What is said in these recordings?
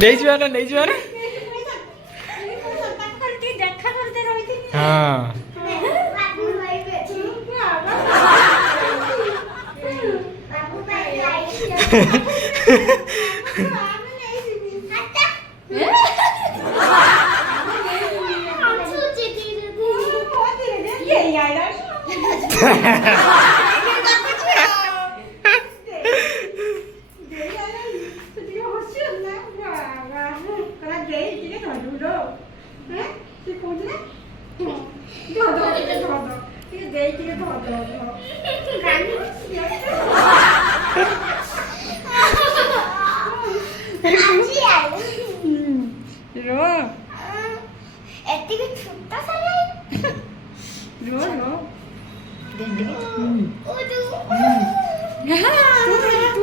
नहीं जुआ ना हाँ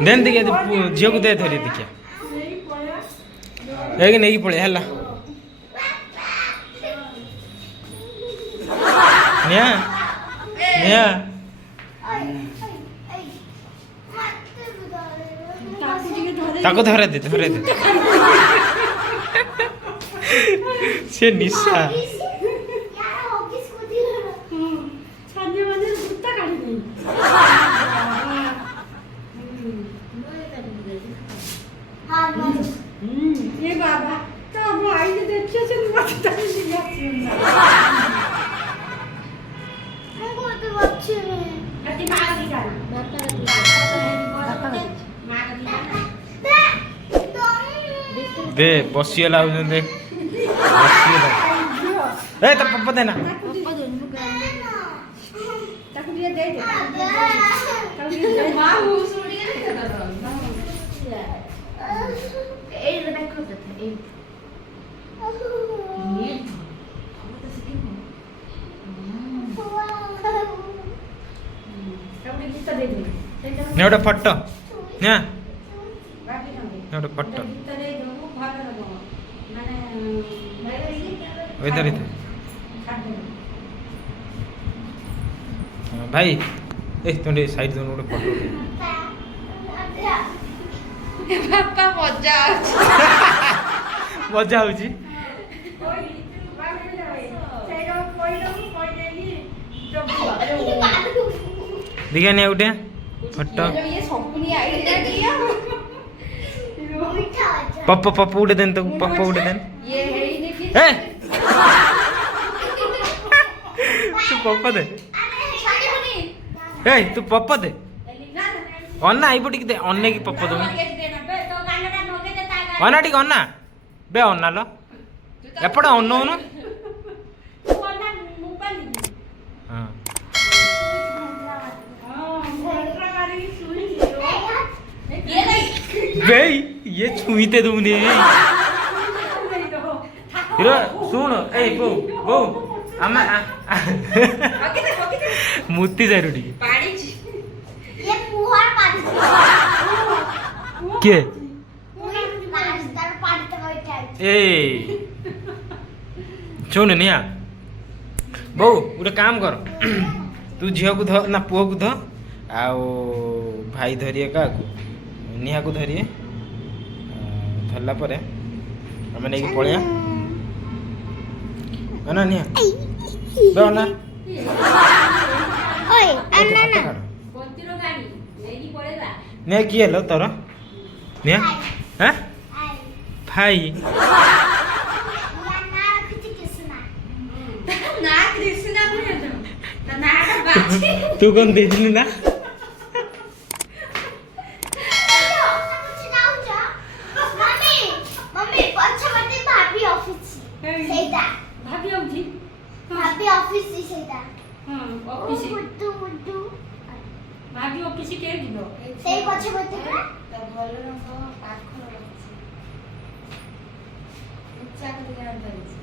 देन देखिए झील को दे धरी देखिए एक नहीं पड़े है निया निया ताको धरे दे से निशा ये बाबा तो अब आई ने देखिए से मत तभी नहीं हमको तो अच्छे में अति मार दी जाना दे बसियला दे बसियला ए तो पप्पा देना ताकू ये दे मां वो सुनी ए रे बैक कर देते ए ये तो सिटी सबने कितना दे दे ने ओटा फट्टो ने ओटा फट्टो इधर भाई ए तुम साइड दोनों गोटे फोटो बापा मजा मजा होची देखिए नहीं उठे फोटो पप्पा उठे देन तो पप्पा उठे देन ए तू पप्पा दे ए तू पप्पा दे अन्ना आई पटी दे अन्ने की पप्पा दो अन्ना टी अन्ना बे अन्ना लो एपड़ा अन्न ना हाँ बे ये छुईते तुमने हिरो सुन ए बो बो आमा मूर्ति जारू टी ये पुहार पानी के ए सुन निया बो गोटे काम कर तू झील को ध ना पुओ को ध आओ भाई धरिए क्या निहा को धरिए धरला पर आम नहीं पलिया ना निहा बे ना ने किए लो तोर निया हैं भाई तू कौन देखनी ना भाभी ऑफिस के दिबो सेई पछे बते तो भलो रंग पाखर अछि उच्चा के ध्यान दे